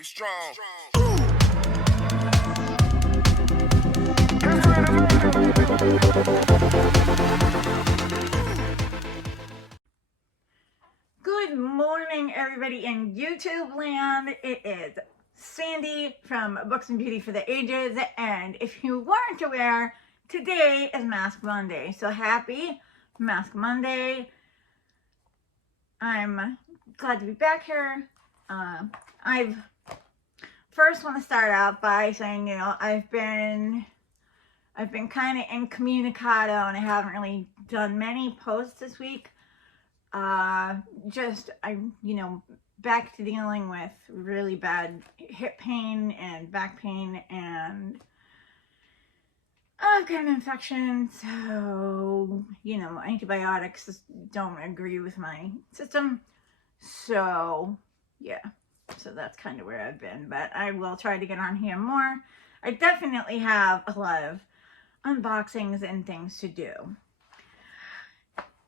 Get strong. Good morning, everybody in YouTube land. It is Sandy from Books and Beauty for the Ages, and if you weren't aware, today is Mask Monday. So happy Mask Monday. I'm glad to be back here. I've first want to start out by saying, I've been kind of incommunicado and I haven't really done many posts this week. I'm back to dealing with really bad hip pain and back pain, and I've got an infection, so, antibiotics don't agree with my system. So, yeah. So that's kind of where I've been, but I will try to get on here more. I definitely have a lot of unboxings and things to do.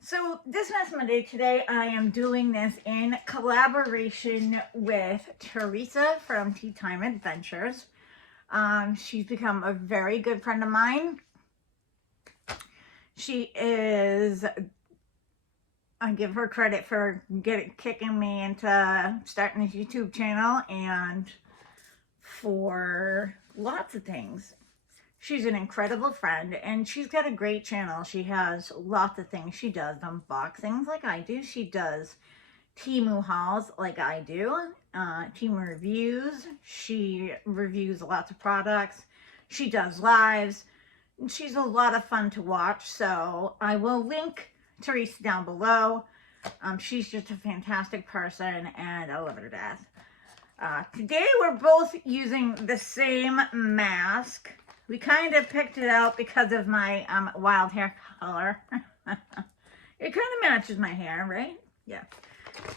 So this Mask Monday today, I am doing this in collaboration with Teresa from Tea Time Adventures. She's become a very good friend of mine. She is, I give her credit for kicking me into starting this YouTube channel and for lots of things. She's an incredible friend, and she's got a great channel. She has lots of things. She does unboxings like I do. She does Temu hauls like I do. Temu reviews. She reviews lots of products. She does lives. She's a lot of fun to watch, so I will link Teresa down below. She's just a fantastic person, and I love her to death. Today we're both using the same mask. We kind of picked it out because of my wild hair color. It kind of matches my hair, right? Yeah.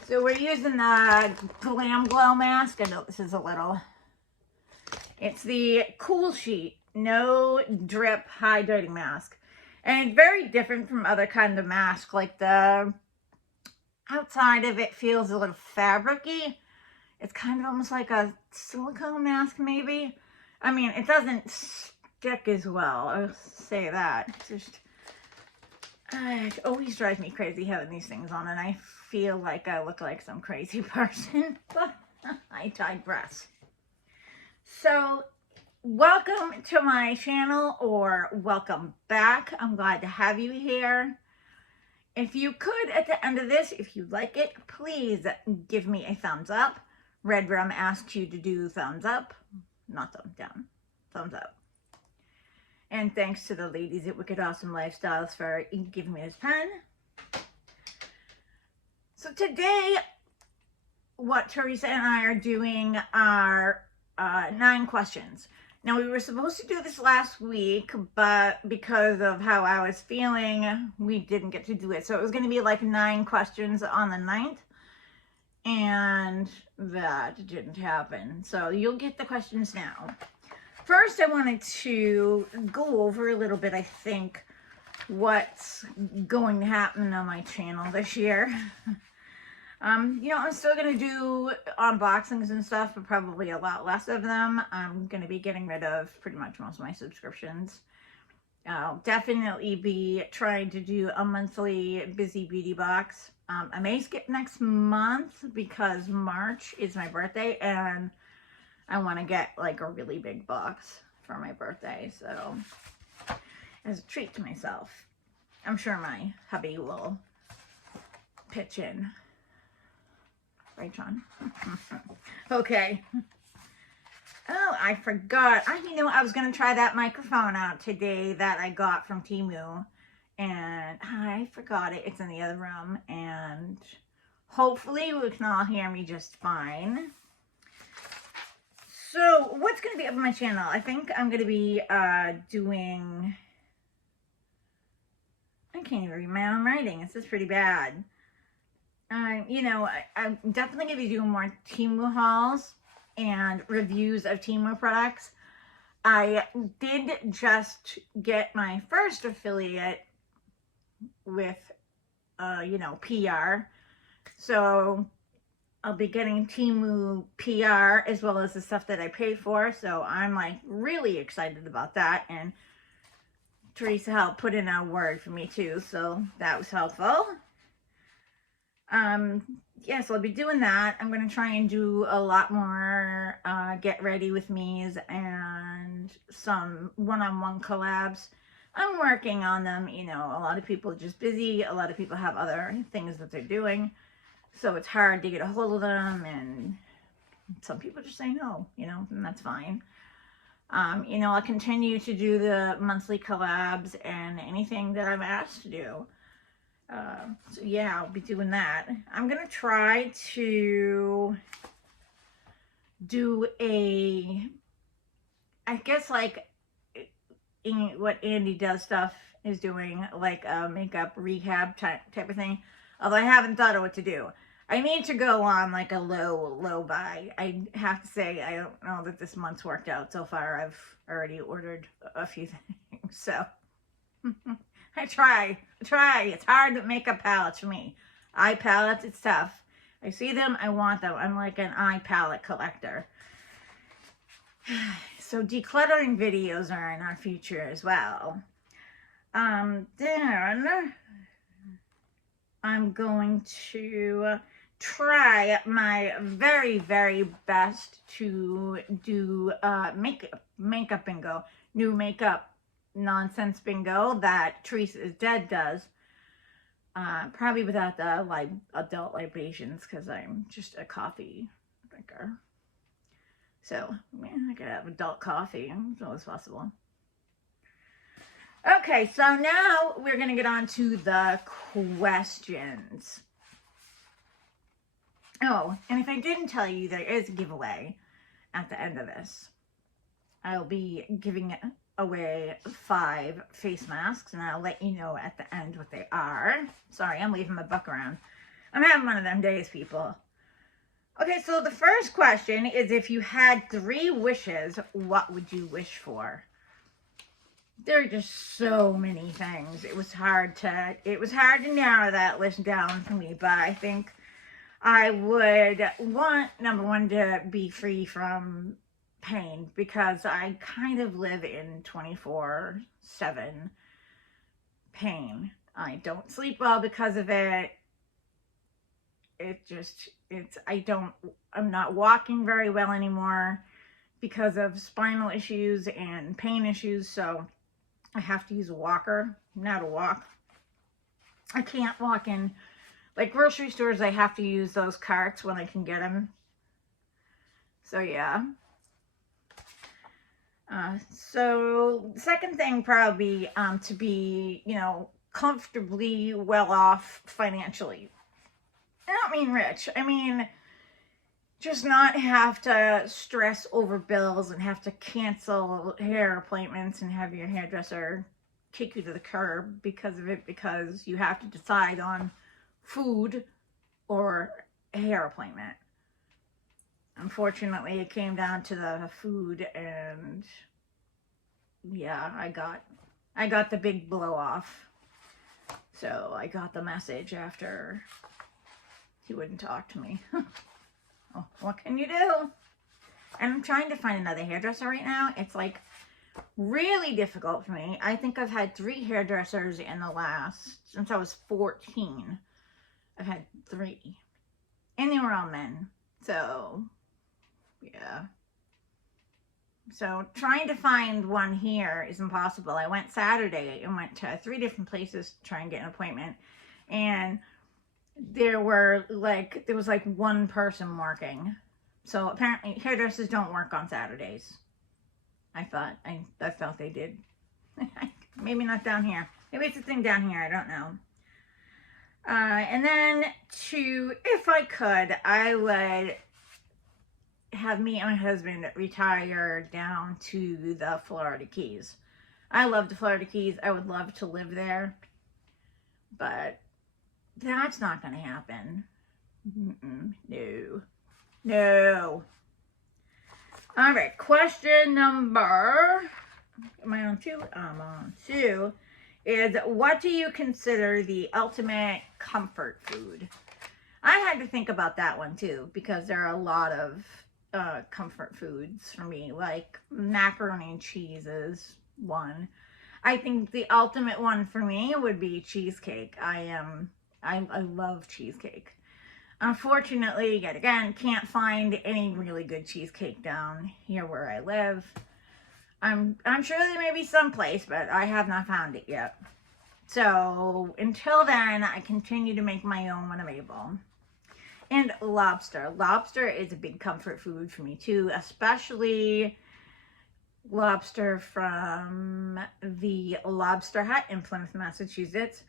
So we're using the Glam Glow mask. I know this is a little... It's the Cool Sheet No Drip Hydrating Mask. And it's very different from other kinds of masks. Like the outside of it feels a little fabric-y. It's kind of almost like a silicone mask, maybe. I mean, it doesn't stick as well. I'll say that. It's just, it always drives me crazy having these things on, and I feel like I look like some crazy person. But I digress. So, welcome to my channel, or welcome back. I'm glad to have you here. If you could, at the end of this, if you like it, please give me a thumbs up. Red Rum asks you to do thumbs up, not thumbs down, thumbs up. And thanks to the ladies at Wicked Awesome Lifestyles for giving me this pen. So today, what Teresa and I are doing are 9 questions. Now, we were supposed to do this last week, but because of how I was feeling, we didn't get to do it. So it was going to be like 9 questions on the 9th. And that didn't happen. So you'll get the questions now. First, I wanted to go over a little bit, I think, what's going to happen on my channel this year. I'm still going to do unboxings and stuff, but probably a lot less of them. I'm going to be getting rid of pretty much most of my subscriptions. I'll definitely be trying to do a monthly Busy Beauty box. I may skip next month because March is my birthday, and I want to get like a really big box for my birthday. So, as a treat to myself, I'm sure my hubby will pitch in. Right, John? Okay. Oh, I forgot. I was going to try that microphone out today that I got from Temu. And I forgot it. It's in the other room. And hopefully we can all hear me just fine. So, what's going to be up on my channel? I think I'm going to be doing... I can't even read my own writing. This is pretty bad. I'm definitely going to be doing more Temu hauls and reviews of Temu products. I did just get my first affiliate with, PR. So I'll be getting Temu PR as well as the stuff that I paid for. So I'm like really excited about that. And Teresa helped put in a word for me too. So that was helpful. Yeah, so I'll be doing that. I'm going to try and do a lot more get ready with me's and some one-on-one collabs. I'm working on them. You know, a lot of people are just busy. A lot of people have other things that they're doing. So it's hard to get a hold of them, and some people just say no, you know, and that's fine. You know, I'll continue to do the monthly collabs and anything that I'm asked to do. So yeah, I'll be doing that. I'm going to try to do I guess like what Andy does stuff is doing, like a makeup rehab type of thing. Although I haven't thought of what to do. I need to go on like a low buy. I have to say, I don't know that this month's worked out so far. I've already ordered a few things, so I try. It's hard to make up palettes for me. Eye palettes, it's tough. I see them, I want them. I'm like an eye palette collector. So decluttering videos are in our future as well. Then I'm going to try my very, very best to do makeup bingo, new makeup nonsense bingo that Teresa is Dead does. Probably without the adult libations, because I'm just a coffee drinker. So I could have adult coffee. It's always possible. Okay, so now we're going to get on to the questions. Oh, and if I didn't tell you, there is a giveaway at the end of this. I'll be giving away 5 face masks, and I'll let you know at the end what they are. Sorry, I'm leaving my book around. I'm having one of them days, people. Okay, so the first question is, if you had 3 wishes, what would you wish for? There are just so many things. It was hard to narrow that list down for me, but I think I would want, number one, to be free from pain, because I kind of live in 24/7 pain. I don't sleep well because of it. I'm not walking very well anymore because of spinal issues and pain issues, so I have to use a walker now to walk. I can't walk in, like grocery stores, I have to use those carts when I can get them. So yeah. So second thing, probably to be, comfortably well off financially. I don't mean rich. I mean just not have to stress over bills and have to cancel hair appointments and have your hairdresser kick you to the curb because of it, because you have to decide on food or a hair appointment. Unfortunately, it came down to the food, and yeah, I got the big blow off. So I got the message after he wouldn't talk to me. Oh, what can you do? And I'm trying to find another hairdresser right now. It's like really difficult for me. I think I've had 3 hairdressers since I was 14. I've had 3. And they were all men. So, yeah. So trying to find one here is impossible. I went Saturday and went to 3 different places to try and get an appointment. And there was like 1 person working. So apparently hairdressers don't work on Saturdays. I thought they did. Maybe not down here. Maybe it's a thing down here. I don't know. And then if I could, I would have me and my husband retire down to the Florida Keys. I love the Florida Keys. I would love to live there. But that's not going to happen. No. All right, question number, am I on 2? I'm on 2, is what do you consider the ultimate comfort food? I had to think about that one too, because there are a lot of comfort foods for me, like macaroni and cheese is one. I think the ultimate one for me would be cheesecake. I love cheesecake. Unfortunately, yet again, can't find any really good cheesecake down here where I live. I'm sure there may be some place, but I have not found it yet. So until then, I continue to make my own when I'm able. And lobster. Lobster is a big comfort food for me too, especially lobster from the Lobster Hut in Plymouth, Massachusetts.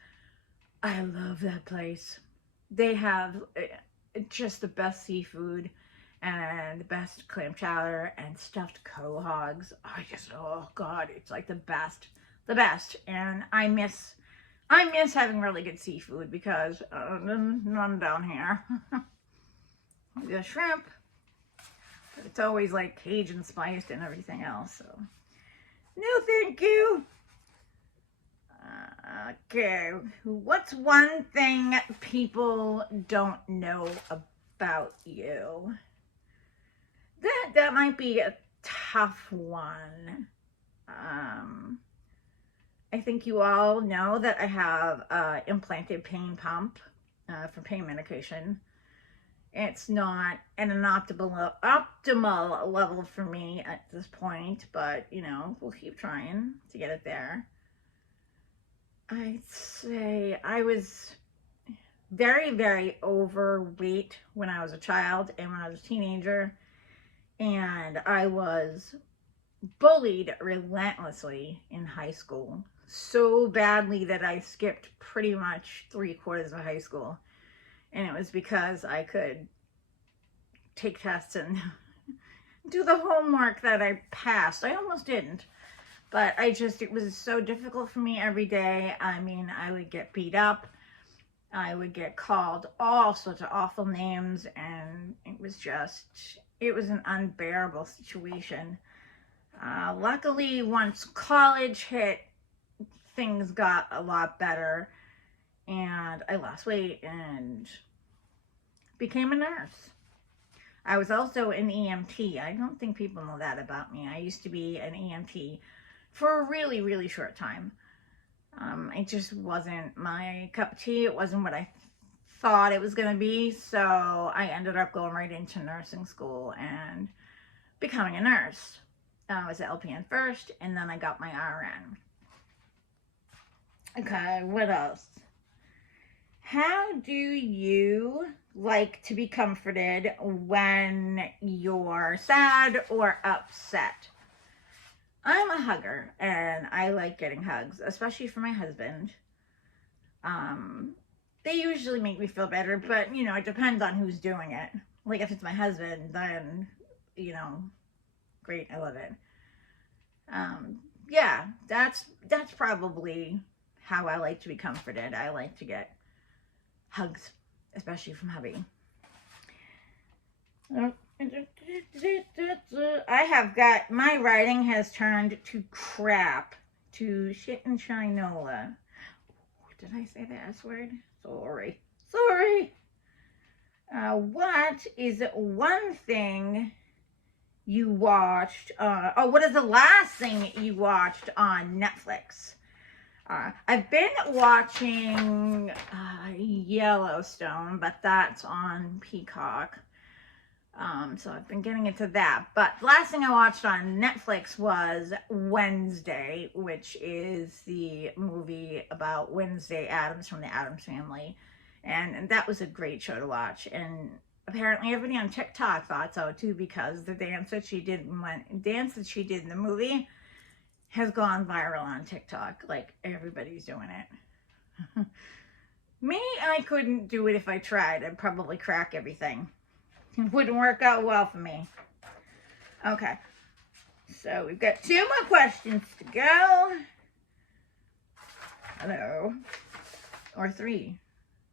I love that place. They have just the best seafood and the best clam chowder and stuffed quahogs. Oh God, it's like the best. And I miss having really good seafood because none down here. The shrimp, but it's always like Cajun spiced and everything else. So, no, thank you. Okay, what's one thing people don't know about you? That might be a tough one. I think you all know that I have implanted pain pump for pain medication. It's not at an optimal level for me at this point, but you know, we'll keep trying to get it there. I'd say I was very, very overweight when I was a child and when I was a teenager, and I was bullied relentlessly in high school, so badly that I skipped pretty much 3/4 of high school. And it was because I could take tests and do the homework that I passed. I almost didn't, but it was so difficult for me every day. I mean, I would get beat up. I would get called all sorts of awful names, and it was an unbearable situation. Luckily, once college hit, things got a lot better, and I lost weight and became a nurse. I was also an EMT. I don't think people know that about me. I used to be an EMT for a really, really short time. It just wasn't my cup of tea. It wasn't what I thought it was going to be. So I ended up going right into nursing school and becoming a nurse. I was an LPN first, and then I got my RN. Okay, what else? How do you like to be comforted when you're sad or upset? I'm a hugger, and I like getting hugs, especially from my husband. They usually make me feel better, but, you know, it depends on who's doing it. Like, if it's my husband, then, you know, great, I love it. Yeah, that's probably how I like to be comforted. I like to get hugs, especially from hubby. I have got, my writing has turned to crap, to shit and shinola. Did I say the S word? Sorry. What is one thing you watched, what is the last thing you watched on Netflix? I've been watching Yellowstone, but that's on Peacock. So I've been getting into that. But the last thing I watched on Netflix was Wednesday, which is the movie about Wednesday Addams from the Addams Family. And that was a great show to watch. And apparently everybody on TikTok thought so too, because the dance that she did in the movie has gone viral on TikTok. Like, everybody's doing it. Me, I couldn't do it if I tried. I'd probably crack everything. It wouldn't work out well for me. Okay. So we've got 2 more questions to go. Hello. Or 3.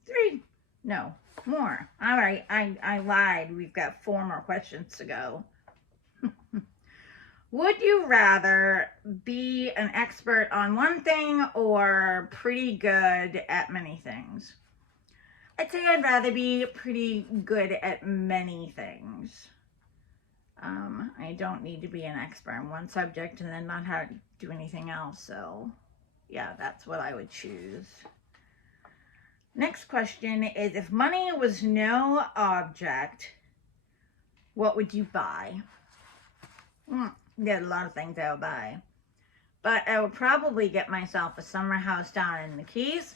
3. No, more. All right, I lied. We've got 4 more questions to go. Would you rather be an expert on one thing or pretty good at many things? I'd say I'd rather be pretty good at many things. I don't need to be an expert in one subject and then not have to do anything else. So yeah, that's what I would choose. Next question is, if money was no object, what would you buy? There's a lot of things I would buy. But I would probably get myself a summer house down in the Keys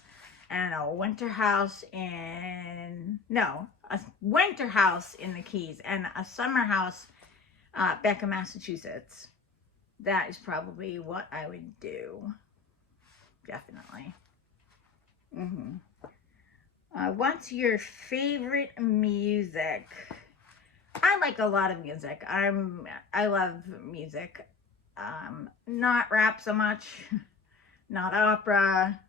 and a winter house in, no, a winter house in the Keys and a summer house back in Massachusetts. That is probably what I would do. Definitely. What's your favorite music? I like a lot of music. I love music. Not rap so much, not opera,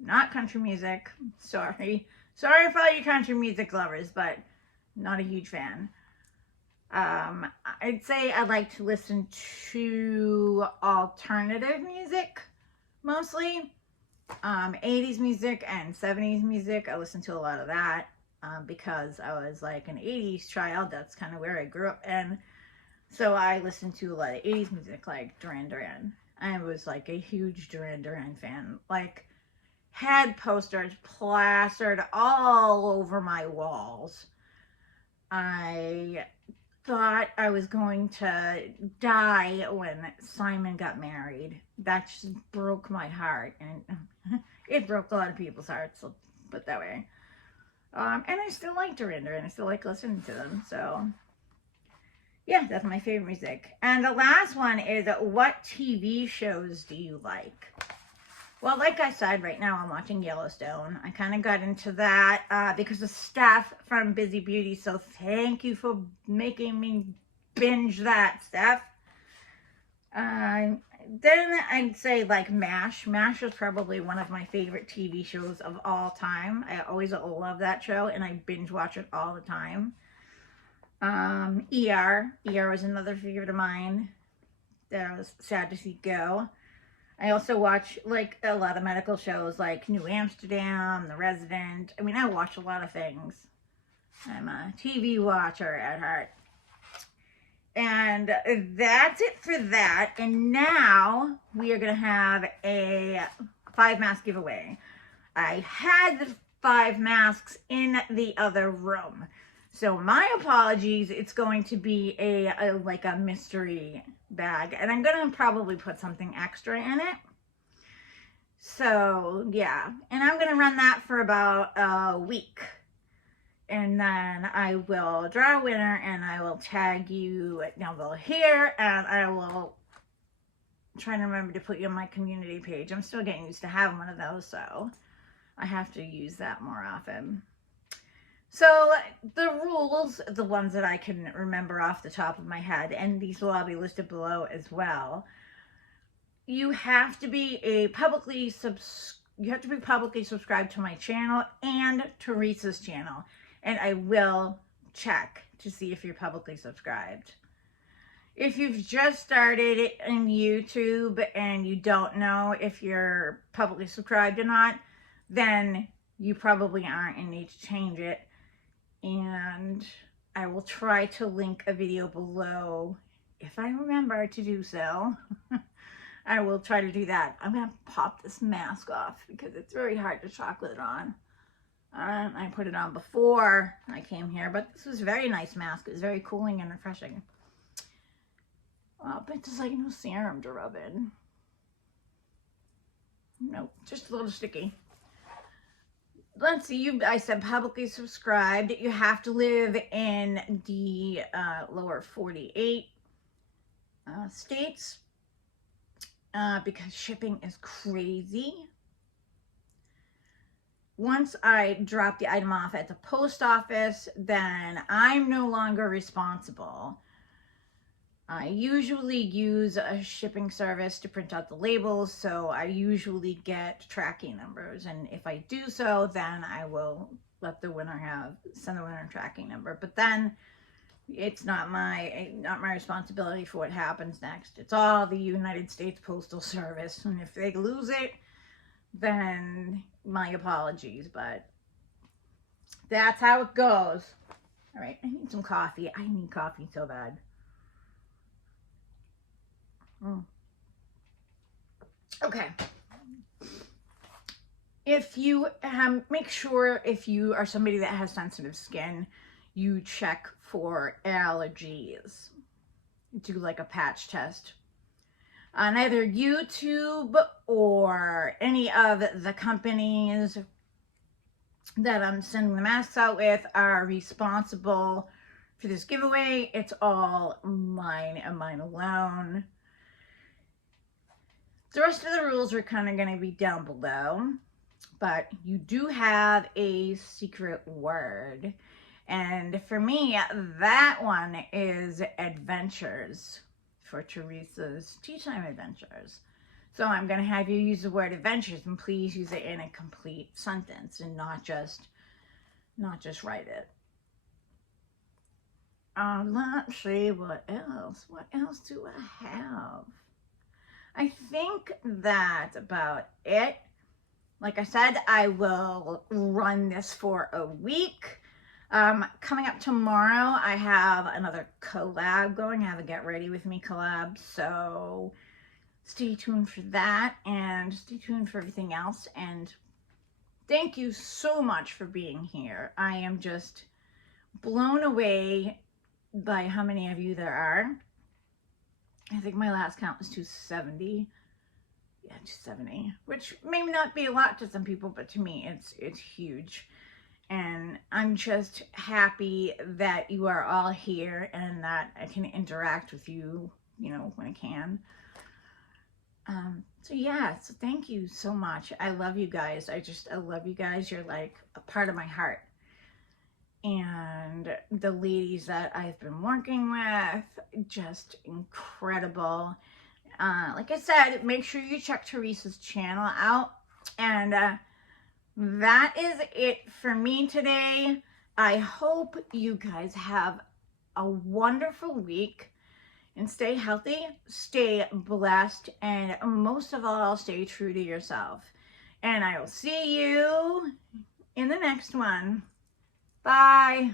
not country music. Sorry for all you country music lovers, but not a huge fan. I'd say I like to listen to alternative music, mostly. 80s music and 70s music. I listen to a lot of that because I was like an 80s child. That's kind of where I grew up in. So I listened to a lot of 80s music, like Duran Duran. I was like a huge Duran Duran fan. Like, had posters plastered all over my walls. I thought I was going to die when Simon got married. That just broke my heart. And it broke a lot of people's hearts, so put it that way. And I still like Duran Duran. I still like listening to them, so yeah, that's my favorite music. And the last one is, what TV shows do you like? Well, like I said, right now I'm watching Yellowstone. I kind of got into that because of Steph from Busy Beauty. So thank you for making me binge that, Steph. Then I'd say like MASH. MASH is probably one of my favorite TV shows of all time. I always love that show and I binge watch it all the time. ER was another favorite of mine that I was sad to see go. I also watch like a lot of medical shows like New Amsterdam, The Resident. I mean, I watch a lot of things. I'm a TV watcher at heart. And that's it for that. And now we are going to have a 5 mask giveaway. I had the 5 masks in the other room. So my apologies, it's going to be a like a mystery bag. And I'm going to probably put something extra in it. So, yeah. And I'm going to run that for about a week. And then I will draw a winner and I will tag you down below here. And I will try to remember to put you on my community page. I'm still getting used to having one of those, so I have to use that more often. So the rules, the ones that I can remember off the top of my head, and these will all be listed below as well. You have to be publicly subscribed to my channel and Teresa's channel, and I will check to see if you're publicly subscribed. If you've just started in YouTube and you don't know if you're publicly subscribed or not, then you probably aren't and need to change it. And I will try to link a video below if I remember to do so. I will try to do that. I'm going to pop this mask off because it's very hard to talk with it on. I put it on before I came here, but this was a very nice mask. It was very cooling and refreshing. But there's like no serum to rub in. Nope, just a little sticky. Let's see, I said publicly subscribed. You have to live in the lower 48 states because shipping is crazy. Once I drop the item off at the post office, then I'm no longer responsible. I usually use a shipping service to print out the labels, so I usually get tracking numbers. And if I do so, then I will let the winner send the winner a tracking number. But then it's not my responsibility for what happens next. It's all the United States Postal Service. And if they lose it, then my apologies. But That's how it goes. All right, I need some coffee. I need coffee so bad. Okay. If you make sure if you are somebody that has sensitive skin, you check for allergies. Do like a patch test on either YouTube or any of the companies that I'm sending the masks out with are responsible for this giveaway. It's all mine and mine alone. The rest of the rules are kind of going to be down below, but you do have a secret word. And for me, that one is adventures for Teresa's Tea Time Adventures. So I'm going to have you use the word adventures, and please use it in a complete sentence and not just write it. Let's see, what else? What else do I have? I think that's about it. Like I said, I will run this for a week. Coming up tomorrow, I have another collab going. I have a Get Ready With Me collab, so stay tuned for that, and stay tuned for everything else. And thank you so much for being here. I am just blown away by how many of you there are. I think my last count was 270. Yeah, 270, which may not be a lot to some people, but to me, it's huge. And I'm just happy that you are all here and that I can interact with you, you know, when I can. So yeah, so thank you so much. I love you guys. I love you guys. You're like a part of my heart. And the ladies that I've been working with, just incredible. Like I said, make sure you check Teresa's channel out. And that is it for me today. I hope you guys have a wonderful week. And stay healthy, stay blessed, and most of all, stay true to yourself. And I will see you in the next one. Bye.